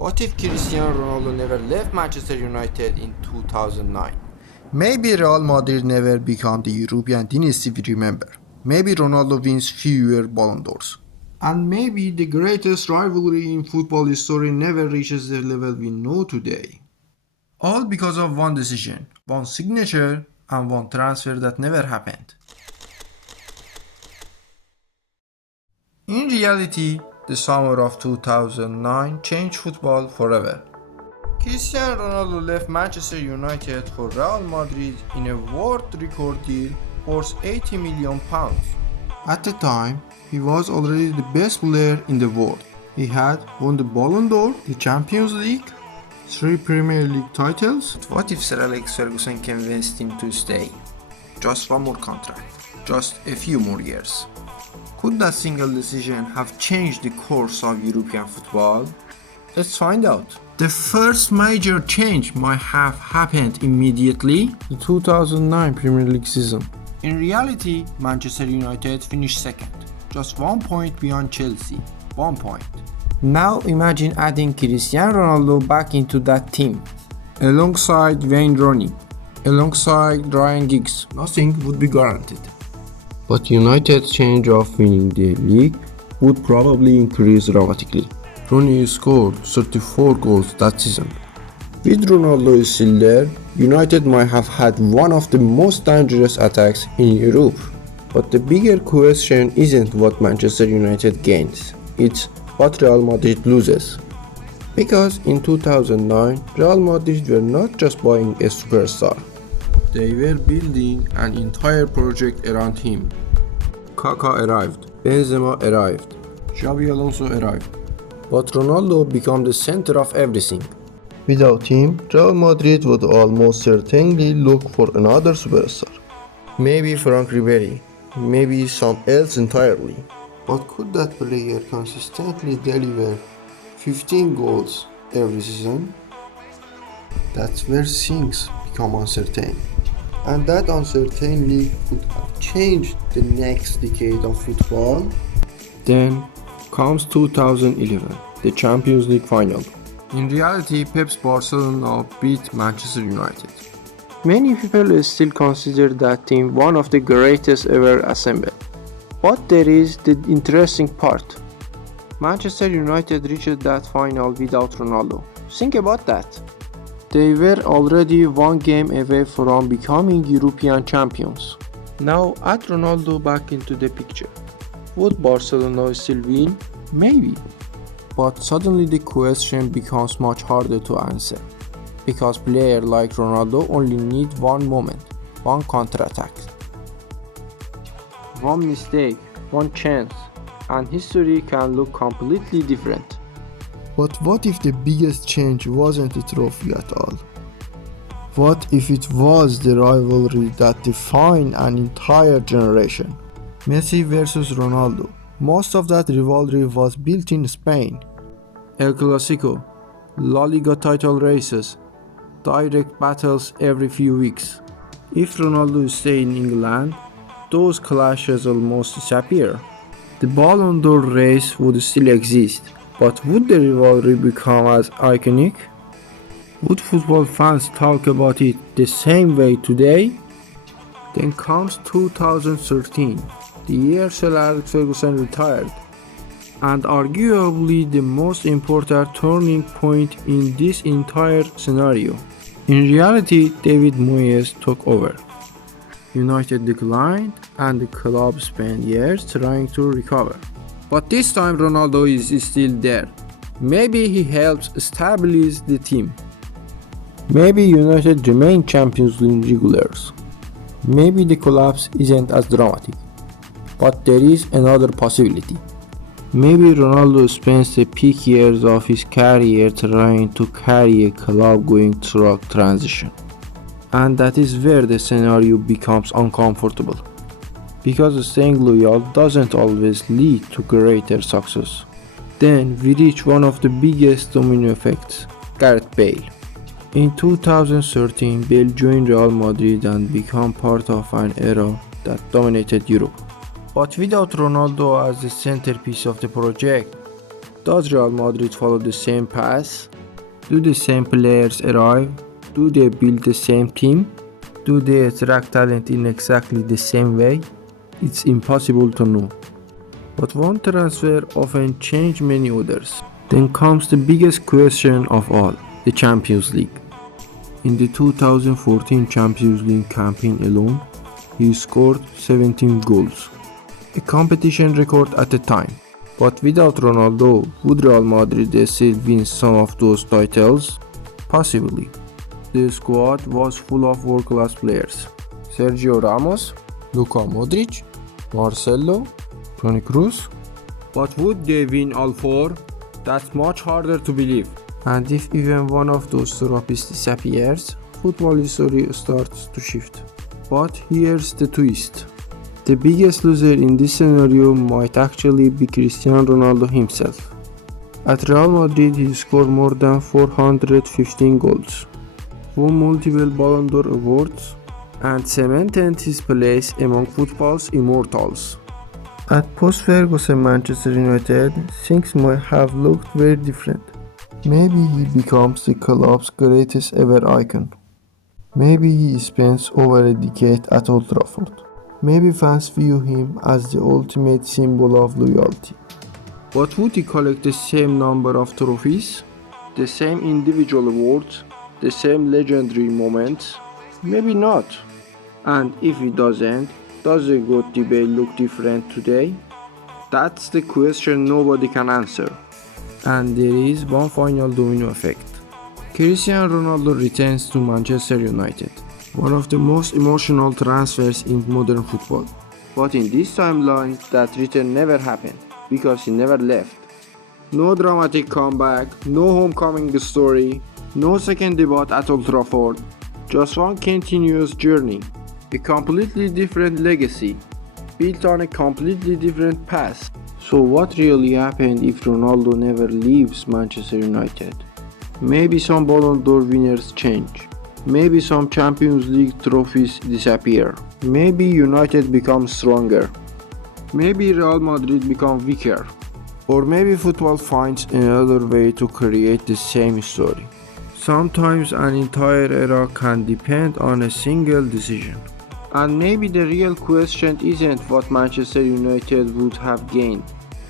What if Cristiano Ronaldo never left Manchester United in 2009? Maybe Real Madrid never become the European dynasty we remember. Maybe Ronaldo wins fewer Ballon d'Ors. And maybe the greatest rivalry in football history never reaches the level we know today. All because of one decision, one signature, and one transfer that never happened. In reality, the summer of 2009 changed football forever. Cristiano Ronaldo left Manchester United for Real Madrid in a world record deal worth £80 million. At the time, he was already the best player in the world. He had won the Ballon d'Or, the Champions League, 3 Premier League titles. But what if Sir Alex Ferguson convinced him to stay? Just one more contract, just a few more years. Could that single decision have changed the course of European football? Let's find out. The first major change might have happened immediately, the 2009 Premier League season. In reality, Manchester United finished second, just 1 point beyond Chelsea. 1 point. Now imagine adding Cristiano Ronaldo back into that team, alongside Wayne Rooney, alongside Ryan Giggs. Nothing would be guaranteed. But United's change of winning the league would probably increase dramatically. Rooney scored 34 goals that season. With Ronaldo still there, United might have had one of the most dangerous attacks in Europe. But the bigger question isn't what Manchester United gains, it's what Real Madrid loses. Because in 2009, Real Madrid were not just buying a superstar. They were building an entire project around him. Kaká arrived, Benzema arrived, Xabi Alonso arrived. But Ronaldo became the center of everything. Without him, Real Madrid would almost certainly look for another superstar. Maybe Frank Ribery, maybe someone else entirely. But could that player consistently deliver 15 goals every season? That's where things become uncertain. And that uncertainty could have changed the next decade of football. Then comes 2011, the Champions League final. In reality, Pep's Barcelona beat Manchester United. Many people still consider that team one of the greatest ever assembled. But there is the interesting part. Manchester United reached that final without Ronaldo. Think about that. They were already one game away from becoming European champions. Now add Ronaldo back into the picture. Would Barcelona still win? Maybe. But suddenly the question becomes much harder to answer. Because players like Ronaldo only need one moment, one counter-attack. One mistake, one chance, and history can look completely different. But what if the biggest change wasn't the trophy at all? What if it was the rivalry that defined an entire generation? Messi versus Ronaldo. Most of that rivalry was built in Spain. El Clasico, La Liga title races, direct battles every few weeks. If Ronaldo stayed in England, those clashes almost disappear. The Ballon d'Or race would still exist, but would the rivalry become as iconic? Would football fans talk about it the same way today? Then comes 2013, the year Sir Alex Ferguson retired, and arguably the most important turning point in this entire scenario. In reality, David Moyes took over. United declined, and the club spent years trying to recover. But this time Ronaldo is still there. Maybe he helps establish the team. Maybe United remain Champions League regulars. Maybe the collapse isn't as dramatic. But there is another possibility. Maybe Ronaldo spends the peak years of his career trying to carry a club going through a transition. And that is where the scenario becomes uncomfortable. Because staying loyal doesn't always lead to greater success. Then we reach one of the biggest domino effects, Gareth Bale. In 2013, Bale joined Real Madrid and became part of an era that dominated Europe. But without Ronaldo as the centerpiece of the project, Does Real Madrid follow the same path? Do the same players arrive? Do they build the same team? Do they attract talent in exactly the same way? It's impossible to know. But one transfer often changes many others. Then comes the biggest question of all, the Champions League. In the 2014 Champions League campaign alone, he scored 17 goals, a competition record at the time. But without Ronaldo, would Real Madrid still win some of those titles? Possibly. The squad was full of world-class players. Sergio Ramos, Luka Modric, Marcelo, Toni Kroos. But would they win all four? That's much harder to believe. And if even one of those trophies disappears, football history starts to shift. But here's the twist. The biggest loser in this scenario might actually be Cristiano Ronaldo himself. At Real Madrid he scored more than 415 goals, won multiple Ballon d'Or awards, and cemented his place among football's immortals. At post-Ferguson Manchester United, things might have looked very different. Maybe he becomes the club's greatest ever icon. Maybe he spends over a decade at Old Trafford. Maybe fans view him as the ultimate symbol of loyalty. But would he collect the same number of trophies? The same individual awards? The same legendary moments? Maybe not. And if he doesn't, does the GOAT debate look different today? That's the question nobody can answer. And there is one final domino effect. Cristiano Ronaldo returns to Manchester United, one of the most emotional transfers in modern football. But in this timeline, that return never happened, because he never left. No dramatic comeback, no homecoming story, no second debut at Old Trafford, just one continuous journey. A completely different legacy, built on a completely different path. So what really happened if Ronaldo never leaves Manchester United? Maybe some Ballon d'Or winners change. Maybe some Champions League trophies disappear. Maybe United becomes stronger. Maybe Real Madrid becomes weaker. Or maybe football finds another way to create the same story. Sometimes an entire era can depend on a single decision. And maybe the real question isn't what Manchester United would have gained,